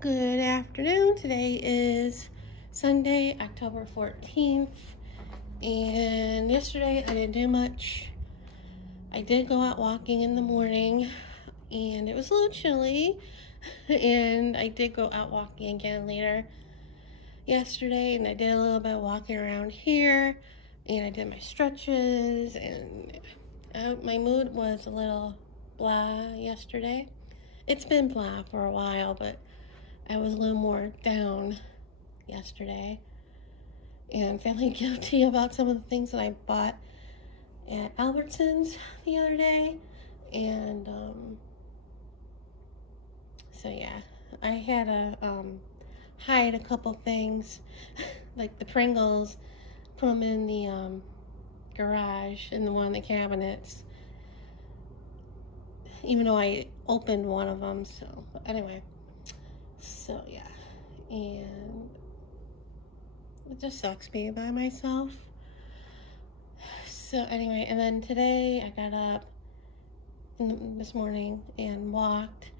Good afternoon. Today is Sunday, October 14th, and yesterday I didn't do much. I did go out walking in the morning, and it was a little chilly, and I did go out walking again later yesterday, and I did a little bit of walking around here, and I did my stretches, and my mood was a little blah yesterday. It's been blah for a while, but I was a little more down yesterday and feeling guilty about some of the things that I bought at Albertsons the other day. And so yeah, I had to hide a couple things like the Pringles, put them in the garage in one of the cabinets, even though I opened one of them. So anyway, so yeah, and it just sucks being by myself. So anyway, and then today I got up this morning and walked.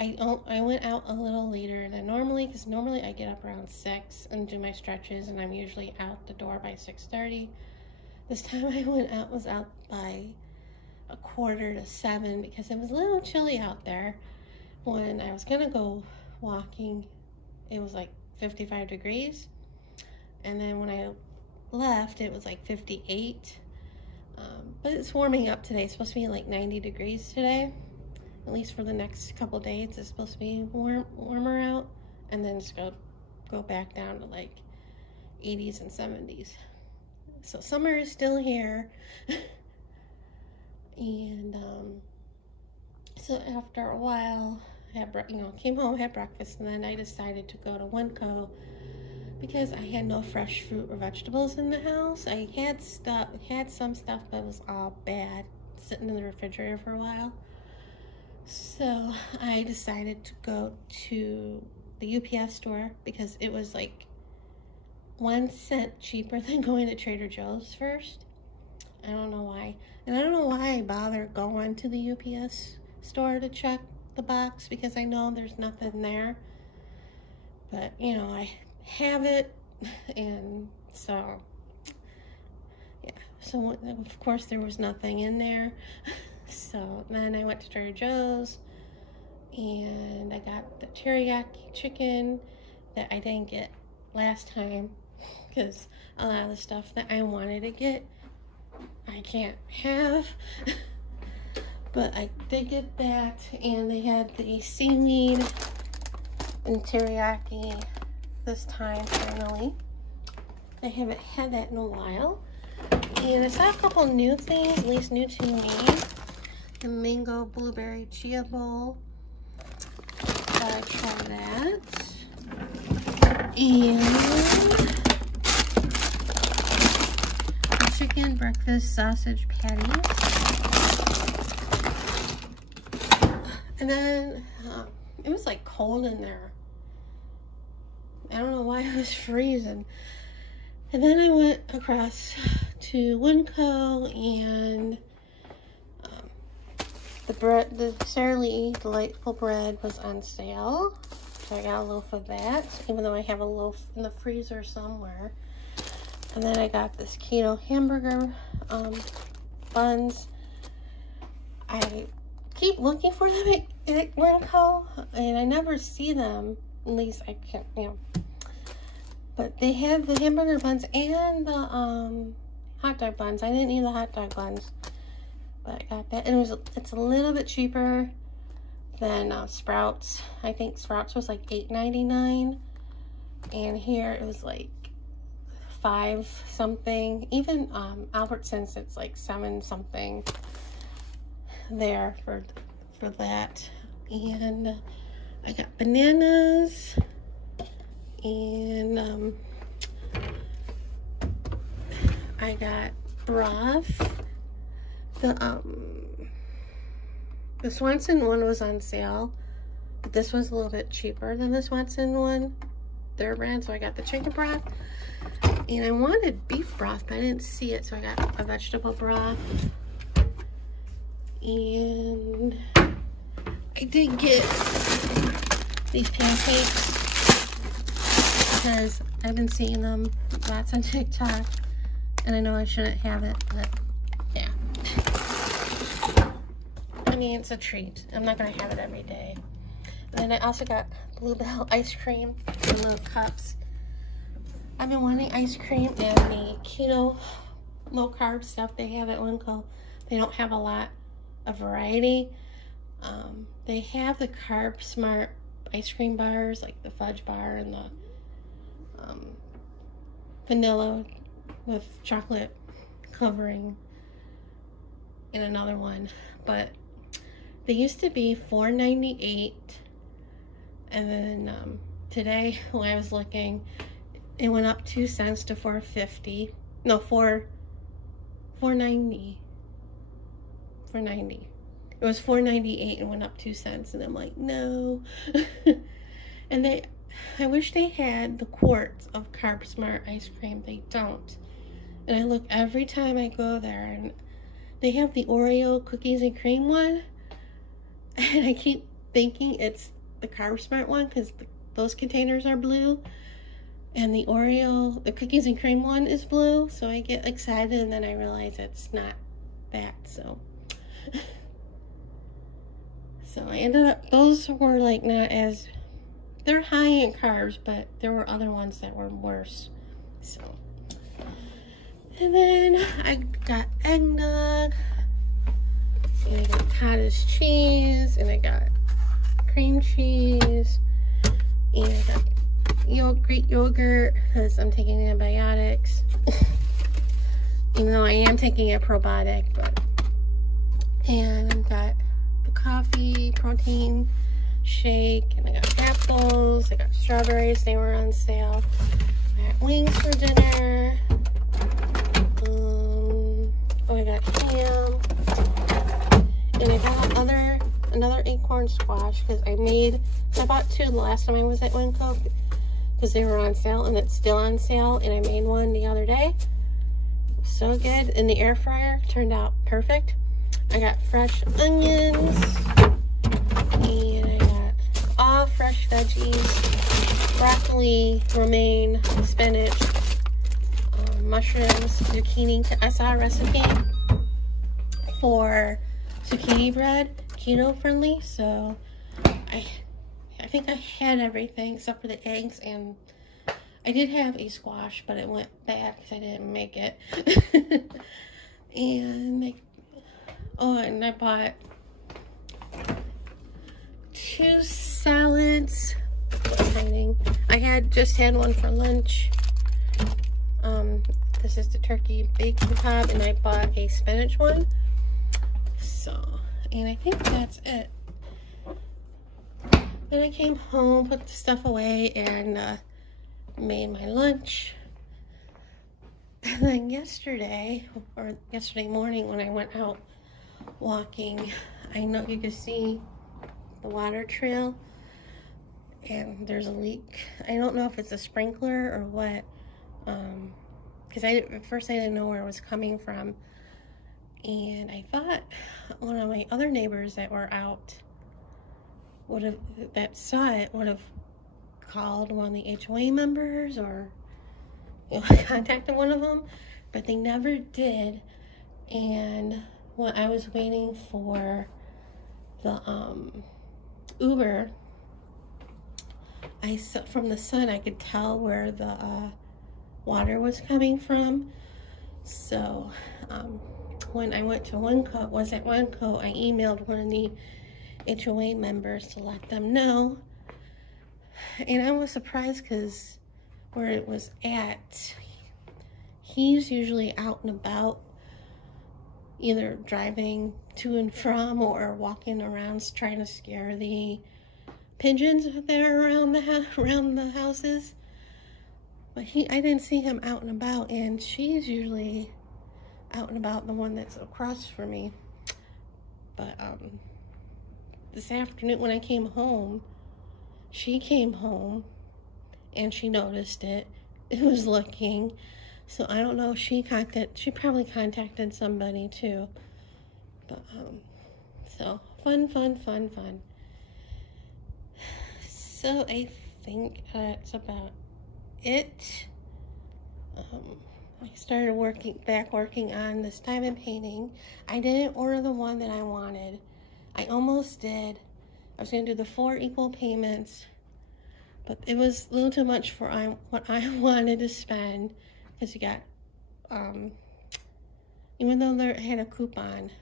I went out a little later than normally, because normally I get up around 6 and do my stretches, and I'm usually out the door by 6:30. This time I was out by 6:45 because it was a little chilly out there. When I was gonna go walking, it was like 55 degrees, and then when I left it was like 58. But it's warming up today. It's supposed to be like 90 degrees today, at least for the next couple days. It's supposed to be warmer out, and then it's gonna go back down to like 80s and 70s. So summer is still here. And so after a while, came home, had breakfast, and then I decided to go to Winco because I had no fresh fruit or vegetables in the house. I had some stuff, but it was all bad, sitting in the refrigerator for a while. So I decided to go to the UPS store because it was like 1 cent cheaper than going to Trader Joe's first. I don't know why. And I don't know why I bother going to the UPS store to check the box, because I know there's nothing there. But, you know, I have it, and so, yeah. So, of course, there was nothing in there. So then I went to Trader Joe's, and I got the teriyaki chicken that I didn't get last time, because a lot of the stuff that I wanted to get, I can't have. But I did get that, and they had the seaweed and teriyaki this time, finally. I haven't had that in a while. And I saw a couple new things, at least new to me. The mango blueberry chia bowl. I tried that. And chicken breakfast sausage patties. And then it was like cold in there. I don't know why it was freezing. And then I went across to Winco, and the Sara Lee Delightful bread was on sale. So I got a loaf of that, even though I have a loaf in the freezer somewhere. And then I got this keto hamburger buns. I keep looking for them at Winco, and I never see them. At least I can't, you know. But they have the hamburger buns and the hot dog buns. I didn't need the hot dog buns, but I got that. And it's a little bit cheaper than Sprouts. I think Sprouts was like $8.99, and here it was like $5 something. Even Albertsons, it's like $7 something there for that. And I got bananas, and I got broth. The Swanson one was on sale, but this was a little bit cheaper than the Swanson one, their brand, so I got the chicken broth. And I wanted beef broth, but I didn't see it, so I got a vegetable broth. And I did get these pancakes because I've been seeing them lots on TikTok, and I know I shouldn't have it, but yeah. I mean, it's a treat. I'm not gonna have it every day. And then I also got Bluebell ice cream in little cups. I've been wanting ice cream and the keto low carb stuff they have at Winco. They don't have a lot of variety. They have the Carb Smart ice cream bars, like the fudge bar and the vanilla with chocolate covering, and another one. But they used to be $4.98, and then today when I was looking, it went up 2 cents to $4.50. No, $4.90. It was $4.98 and went up 2 cents, and I'm like, no. And I wish they had the quarts of Carb Smart ice cream. They don't. And I look every time I go there, and they have the Oreo cookies and cream one, and I keep thinking it's the Carb Smart one because those containers are blue, and the cookies and cream one is blue. So I get excited, and then I realize it's not that. So I ended up, those were like not as, they're high in carbs, but there were other ones that were worse. So, and then I got eggnog, and I got cottage cheese, and I got cream cheese, and I got Greek yogurt because I'm taking antibiotics. Even though I am taking a probiotic, and I got the coffee protein shake, and I got apples, I got strawberries, they were on sale. I got wings for dinner. I got ham, and I got another acorn squash because I bought 2 the last time I was at Winco because they were on sale, and it's still on sale, and I made one the other day. So good. In the air fryer, turned out perfect. I got fresh onions, and I got all fresh veggies, broccoli, romaine, spinach, mushrooms, zucchini. I saw a recipe for zucchini bread, keto friendly, so I think I had everything except for the eggs, and I did have a squash, but it went bad because I didn't make it. And I bought 2 salads. I just had one for lunch. This is the turkey bacon top, and I bought a spinach one. So, and I think that's it. Then I came home, put the stuff away, and made my lunch. And then yesterday morning when I went out walking, I know you can see the water trail, and there's a leak. I don't know if it's a sprinkler or what, because at first I didn't know where it was coming from, and I thought one of my other neighbors that were out that saw it would have called one of the HOA members or contacted one of them, but they never did. And when I was waiting for the Uber, from the sun I could tell where the water was coming from. So when I went to Winco, I emailed one of the HOA members to let them know. And I was surprised because where it was at, he's usually out and about, either driving to and from or walking around trying to scare the pigeons that are around the houses. But I didn't see him out and about, and she's usually out and about, the one that's across from me. But this afternoon when I came home, she came home and she noticed it. It was looking. So I don't know if she probably contacted somebody too. But so fun. So So I think that's about it. I started working on this diamond painting. I didn't order the one that I wanted. I almost did. I was going to do the 4 equal payments, but it was a little too much for what I wanted to spend, because you got, even though there had a coupon,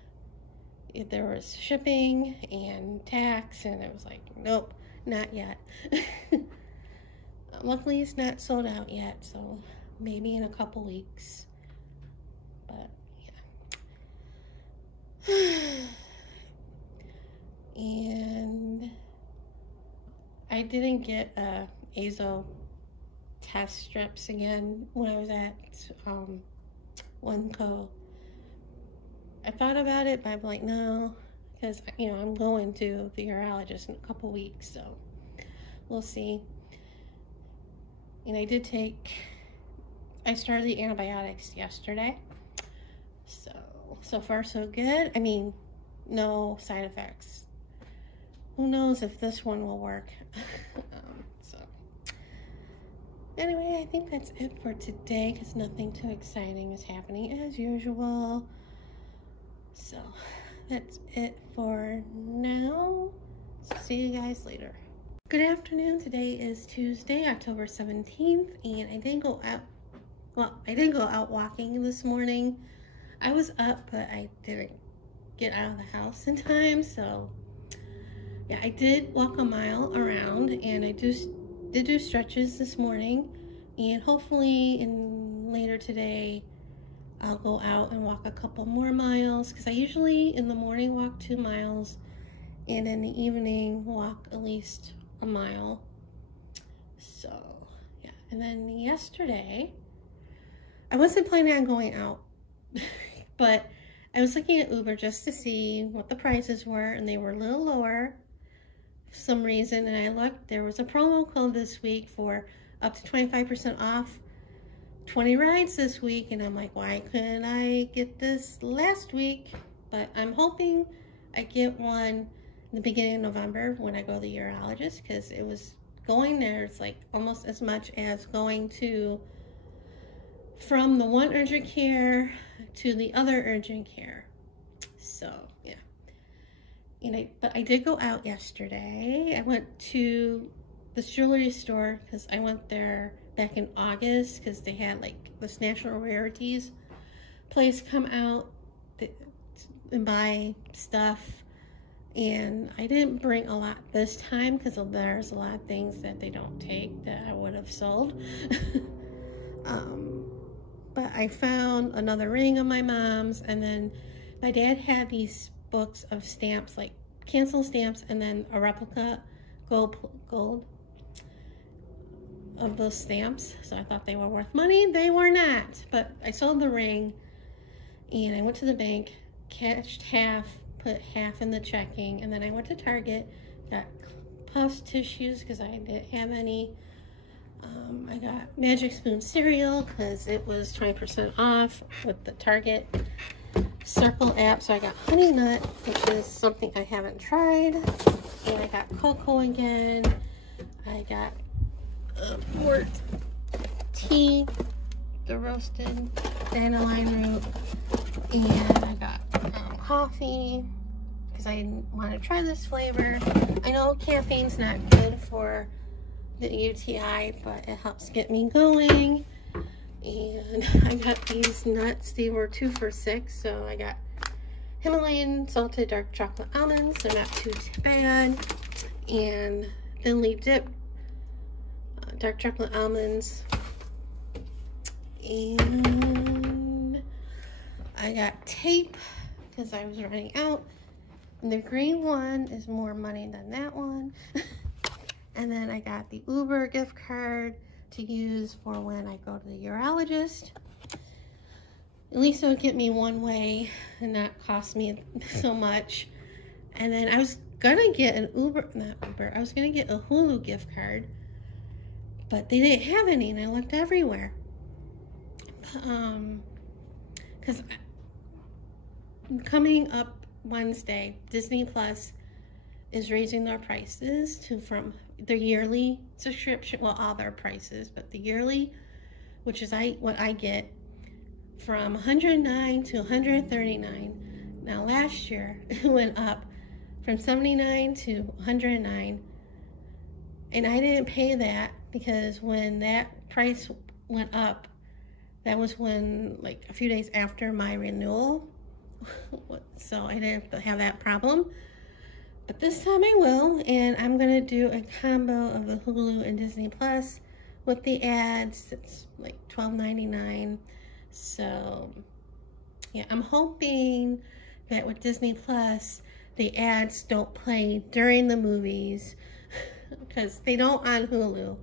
there was shipping and tax, and it was like, nope, not yet. Luckily, it's not sold out yet, so maybe in a couple weeks. But yeah. And I didn't get azo test strips again when I was at winco. I thought about it, but I'm like, no, because, you know, I'm going to the urologist in a couple weeks, so we'll see. And I started the antibiotics yesterday, so far so good. I mean, no side effects. Who knows if this one will work. So anyway, I think that's it for today, because nothing too exciting is happening as usual. So that's it for now. So see you guys later. Good afternoon. Today is Tuesday, October 17th, and I didn't go out. Well, I didn't go out walking this morning. I was up, but I didn't get out of the house in time, so yeah, I did walk a mile around, and I did do stretches this morning, and hopefully later today I'll go out and walk a couple more miles, because I usually in the morning walk 2 miles, and in the evening walk at least a mile. So yeah, and then yesterday I wasn't planning on going out, but I was looking at Uber just to see what the prices were, and they were a little lower for some reason, and I looked, there was a promo code this week for up to 25% off 20 rides this week, and I'm like, why couldn't I get this last week? But I'm hoping I get one in the beginning of November when I go to the urologist, because it was going there, it's like almost as much as going from the one urgent care to the other urgent care. So yeah, but I did go out yesterday. I went to this jewelry store, because I went there back in August, because they had like this National Rarities place come out and buy stuff, and I didn't bring a lot this time, because there's a lot of things that they don't take that I would have sold. But I found another ring of my mom's, and then my dad had these books of stamps, like cancel stamps, and then a replica gold of those stamps. So I thought they were worth money. They were not, but I sold the ring, and I went to the bank, cashed half, put half in the checking, and then I went to Target, got puffs tissues because I didn't have any. I got Magic Spoon cereal because it was 20% off with the Target Circle app. So I got Honey Nut, which is something I haven't tried, and I got cocoa again. I got wort tea, the roasted dandelion root, and I got coffee because I want to try this flavor. I know caffeine's not good for the UTI, but it helps get me going. And I got these nuts. They were 2 for $6, so I got Himalayan salted dark chocolate almonds. They're not too bad. And thinly dipped dark chocolate almonds. And I got tape because I was running out. And the green one is more money than that one. And then I got the Uber gift card to use for when I go to the urologist. At least it would get me one way and not cost me so much. And then I was gonna get an I was gonna get a Hulu gift card, but they didn't have any, and I looked everywhere. Because coming up Wednesday, Disney Plus is raising their prices from the yearly subscription, well, all their prices, but the yearly, which is what I get, from $109 to $139. Now last year it went up from $79 to $109, and I didn't pay that because when that price went up, that was when, like, a few days after my renewal, so I didn't have that problem. But this time I will, and I'm gonna do a combo of the Hulu and Disney Plus with the ads. It's like $12.99. So yeah, I'm hoping that with Disney Plus, the ads don't play during the movies, because they don't on Hulu.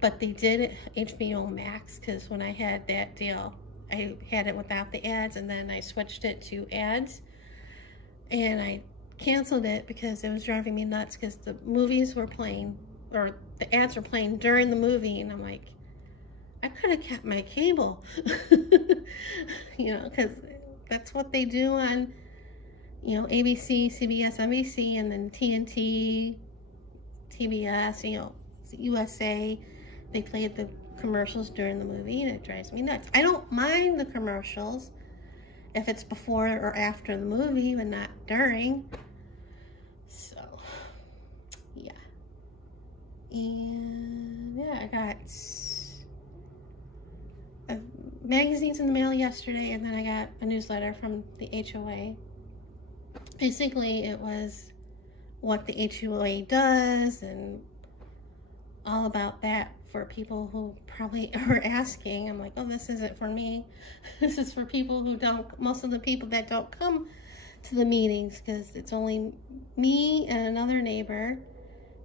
But they did at HBO Max, because when I had that deal, I had it without the ads, and then I switched it to ads. And I canceled it because it was driving me nuts, because the movies were playing, or the ads were playing during the movie, and I'm like, I could have kept my cable. You know, because that's what they do on, you know, ABC, CBS, NBC, and then TNT, TBS, you know, USA. They play the commercials during the movie, and it drives me nuts. I don't mind the commercials if it's before or after the movie, but not during. So, yeah. And yeah, I got magazines in the mail yesterday, and then I got a newsletter from the HOA. Basically, it was what the HOA does and all about that for people who probably are asking. I'm like, oh, this isn't for me. This is for people who don't, most of the people that don't come to the meetings, because it's only me and another neighbor.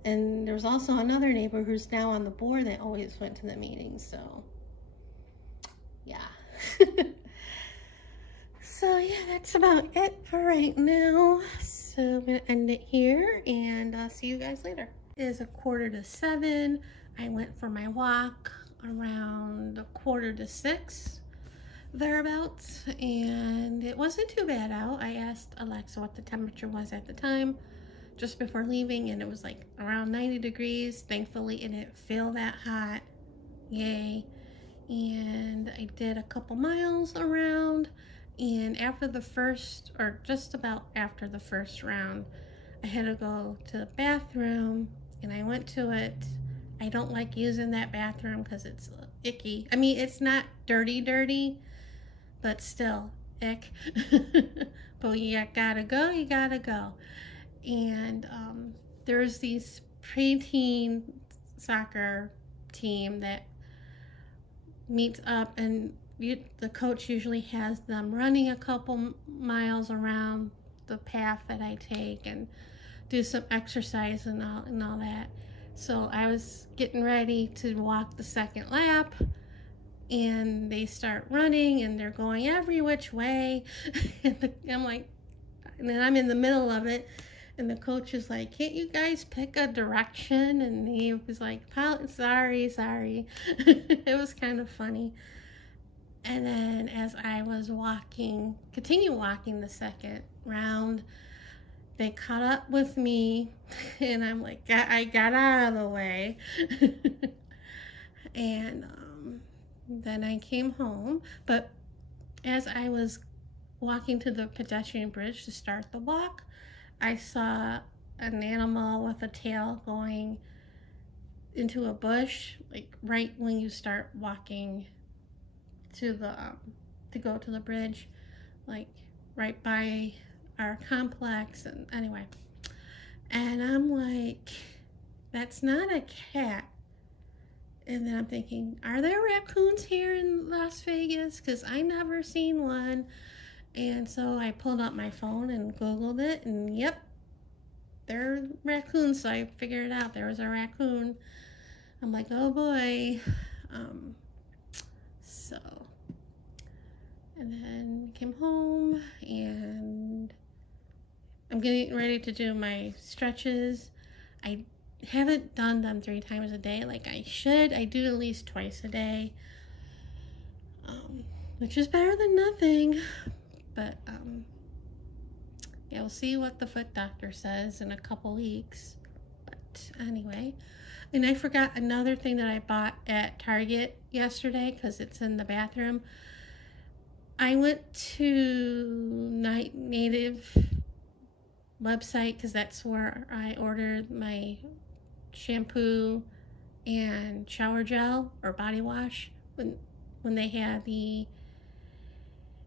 And there's also another neighbor who's now on the board that always went to the meetings. So yeah. So yeah, that's about it for right now. So I'm gonna end it here, and I'll see you guys later. It is 5:45. I went for my walk around 5:45, thereabouts, and it wasn't too bad out. I asked Alexa what the temperature was at the time, just before leaving, and it was like around 90 degrees. Thankfully, it didn't feel that hot. Yay. And I did a couple miles around, and after the first, or just about after the first round, I had to go to the bathroom, and I went to it. I don't like using that bathroom because it's icky. I mean, it's not dirty, but still, ick. But you gotta go, you gotta go. And there's these preteen soccer team that meets up, and the coach usually has them running a couple miles around the path that I take and do some exercise and all that. So I was getting ready to walk the second lap, and they start running, and they're going every which way. And I'm like, and then I'm in the middle of it, and the coach is like, can't you guys pick a direction? And he was like, sorry. It was kind of funny. And then as I was continue walking the second round, they caught up with me, and I'm like, I got out of the way. And then I came home. But as I was walking to the pedestrian bridge to start the walk, I saw an animal with a tail going into a bush, like right when you start walking to the to go to the bridge, like right by our complex. And anyway, and I'm like, that's not a cat. And then I'm thinking, are there raccoons here in Las Vegas? Because I never seen one. And so I pulled up my phone and Googled it, and yep, there are raccoons. So I figured it out. There was a raccoon. I'm like, oh boy. So, and then came home, and I'm getting ready to do my stretches. I haven't done them 3 times a day like I should. I do at least twice a day, which is better than nothing. But yeah, we'll see what the foot doctor says in a couple weeks. But anyway. And I forgot another thing that I bought at Target yesterday because it's in the bathroom. I went to Native website because that's where I ordered my shampoo and shower gel or body wash when they had the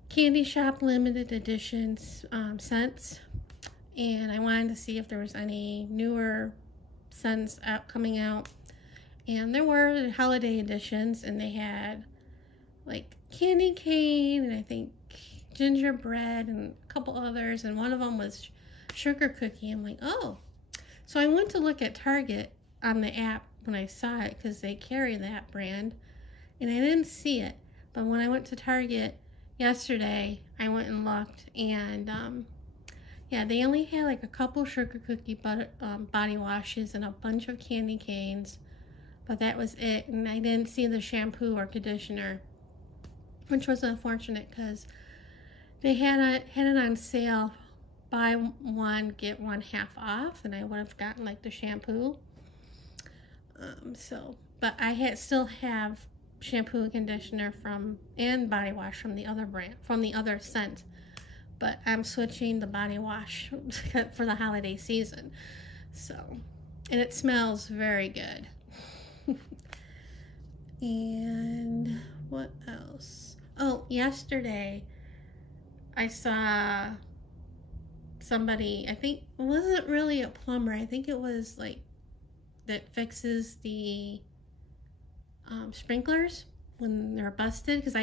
Candy Shop limited editions scents, and I wanted to see if there was any newer scents coming out, and there were holiday editions, and they had like candy cane and I think gingerbread and a couple others, and one of them was sugar cookie. I'm like, oh. So I went to look at Target on the app when I saw it because they carry that brand, and I didn't see it. But when I went to Target yesterday, I went and looked, and yeah, they only had like a couple sugar cookie body washes and a bunch of candy canes, but that was it. And I didn't see the shampoo or conditioner, which was unfortunate because they had it on sale, buy one get one half off, and I would have gotten like the shampoo. But I still have shampoo and conditioner and body wash from the other brand, from the other scent, but I'm switching the body wash for the holiday season. So, and it smells very good. And what else? Oh, yesterday I saw somebody, I think it wasn't really a plumber, I think it was like that fixes the sprinklers when they're busted, because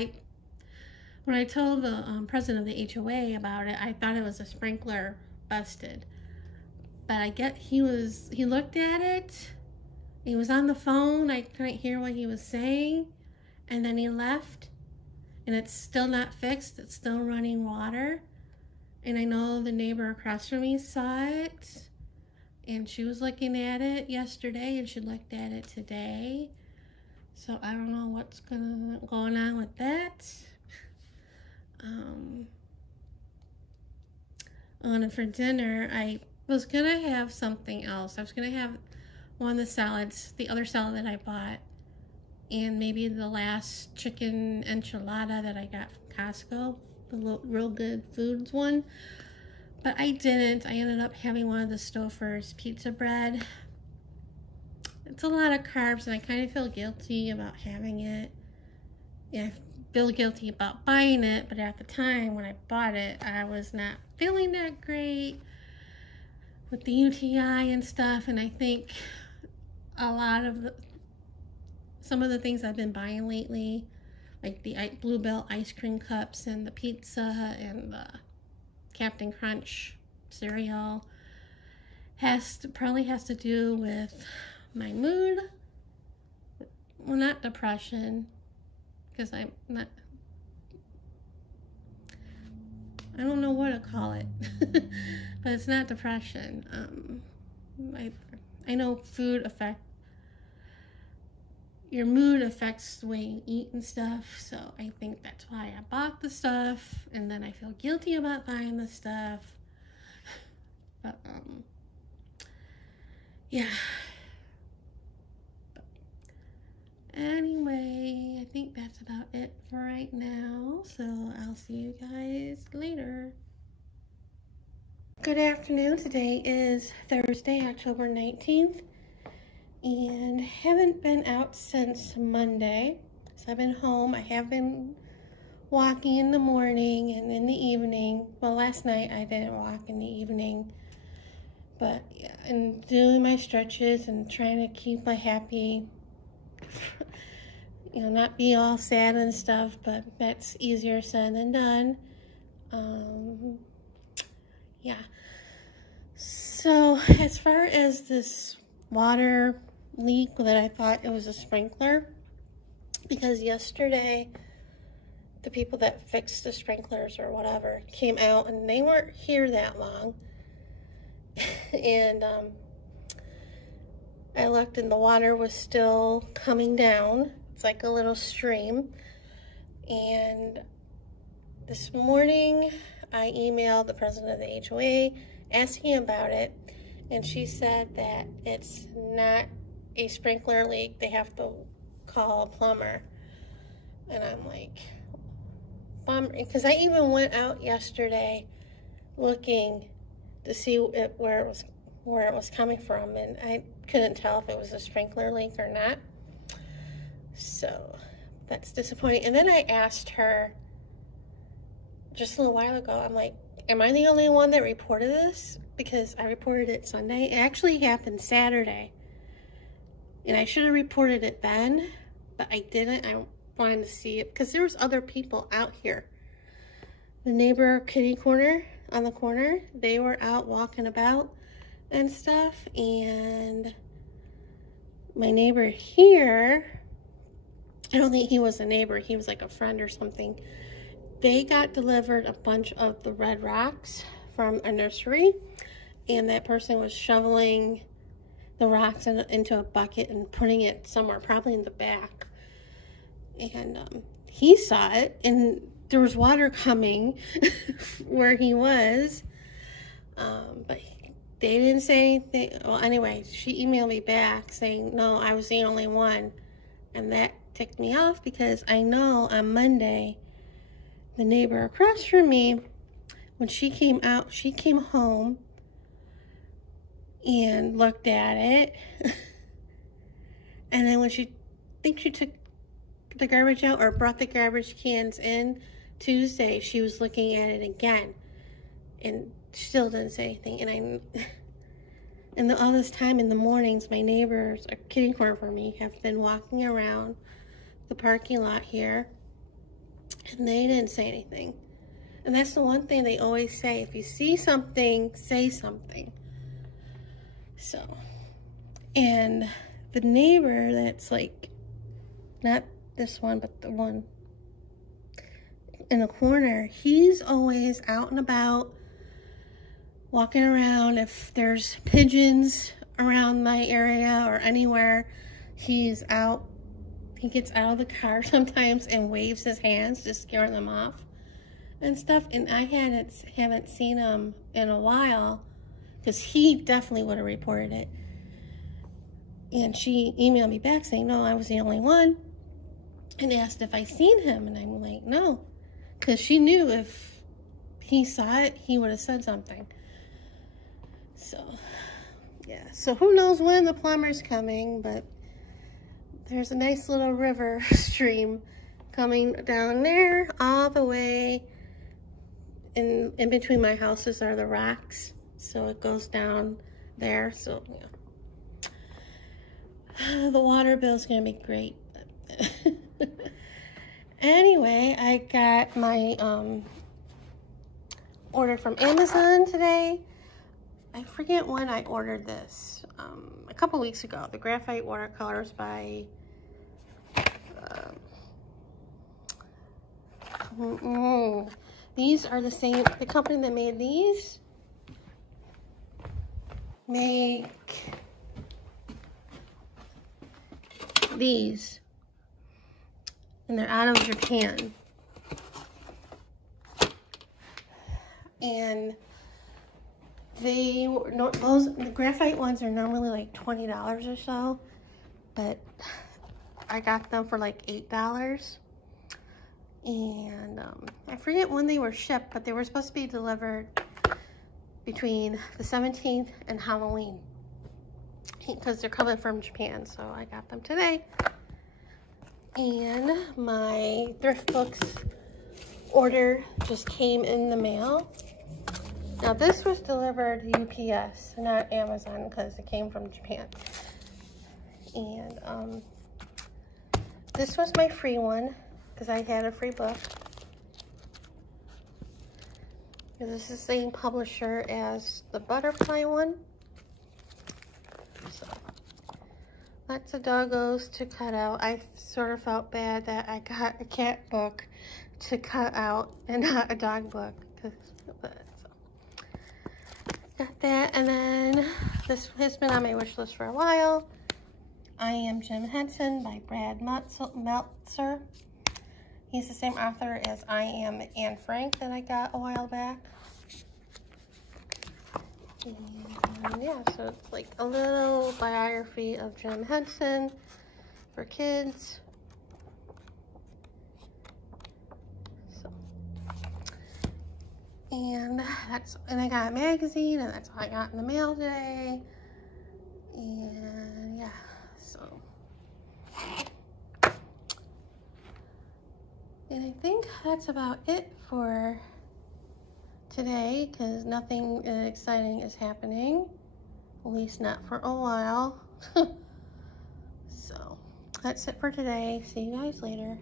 when I told the president of the HOA about it, I thought it was a sprinkler busted, but I get he looked at it, he was on the phone, I couldn't hear what he was saying, and then he left, and it's still not fixed, it's still running water. And I know the neighbor across from me saw it, and she was looking at it yesterday, and she looked at it today. So I don't know what's going on with that. And for dinner, I was gonna have something else. I was gonna have one of the salads, the other salad that I bought, and maybe the last chicken enchilada that I got from Costco, the Real Good Foods one. But I didn't. I ended up having one of the Stouffer's pizza bread. It's a lot of carbs, and I kind of feel guilty about having it. Yeah, I feel guilty about buying it, but at the time when I bought it, I was not feeling that great with the UTI and stuff, and I think a lot of some of the things I've been buying lately, like the Bluebell ice cream cups and the pizza and the Captain Crunch cereal, probably has to do with my mood. Well, not depression, because I don't know what to call it, but it's not depression. I know your mood affects the way you eat and stuff, so I think that's why I bought the stuff, and then I feel guilty about buying the stuff. But yeah. But anyway, I think that's about it for right now, so I'll see you guys later. Good afternoon. Today is Thursday, October 19th. And haven't been out since Monday, so I've been home. I have been walking in the morning and in the evening. Well, last night I didn't walk in the evening, but yeah, and doing my stretches and trying to keep my happy, you know, not be all sad and stuff, but that's easier said than done. Yeah. So as far as this water leak that I thought it was a sprinkler, because yesterday the people that fixed the sprinklers or whatever came out and they weren't here that long, and I looked and the water was still coming down. It's like a little stream. And this morning I emailed the president of the HOA asking about it, and she said that it's not a sprinkler leak. They have to call a plumber. And I'm like, bummer, because I even went out yesterday looking to see where it was coming from, and I couldn't tell if it was a sprinkler leak or not. So that's disappointing. And then I asked her just a little while ago, I'm like, am I the only one that reported this? Because I reported it Sunday. It actually happened Saturday. And I should have reported it then, but I didn't. I wanted to see it because there was other people out here. The neighbor kitty corner on the corner, they were out walking about and stuff. And my neighbor here, I don't think he was a neighbor. He was like a friend or something. They got delivered a bunch of the red rocks from a nursery, and that person was shoveling the rocks into a bucket and putting it somewhere, probably in the back. And he saw it, and there was water coming where he was, but they didn't say anything. Well, anyway, she emailed me back saying, no, I was the only one, and that ticked me off because I know on Monday, the neighbor across from me, when she came out, she came home and looked at it. And then when she took the garbage out or brought the garbage cans in Tuesday, she was looking at it again and still didn't say anything. And all this time in the mornings, my neighbors, a kitty corner for me, have been walking around the parking lot here, and they didn't say anything. And that's the one thing they always say, if you see something, say something. So, and the neighbor that's like, not this one, but the one in the corner, he's always out and about, walking around. If there's pigeons around my area or anywhere, he's out. He gets out of the car sometimes and waves his hands to scare them off and stuff. And I haven't seen him in a while, because he definitely would have reported it. And she emailed me back saying, no, I was the only one, and asked if I seen him. And I'm like, no, because she knew if he saw it, he would have said something. So, yeah. So who knows when the plumber's coming, but there's a nice little river stream coming down there all the way. In between my houses are the rocks. So it goes down there. So, yeah. The water bill's going to be great. Anyway, I got my order from Amazon today. I forget when I ordered this. A couple weeks ago. The graphite watercolors by these are the same. The company that made these make these, and they're out of Japan. And the graphite ones are normally like $20 or so, but I got them for like $8. And I forget when they were shipped, but they were supposed to be delivered between the 17th and Halloween, because they're coming from Japan. So I got them today. And my thrift books order just came in the mail. Now this was delivered UPS, not Amazon, because it came from Japan. And this was my free one, because I had a free book. This is the same publisher as the butterfly one. So, lots of doggos to cut out. I sort of felt bad that I got a cat book to cut out and not a dog book. Got that, and then this has been on my wish list for a while. I Am Jim Henson by Brad Meltzer. He's the same author as I Am Anne Frank that I got a while back. And yeah, so it's like a little biography of Jim Henson for kids. So, and I got a magazine, and that's all I got in the mail today. And yeah, so. And I think that's about it for today, because nothing exciting is happening, at least not for a while. So that's it for today. See you guys later.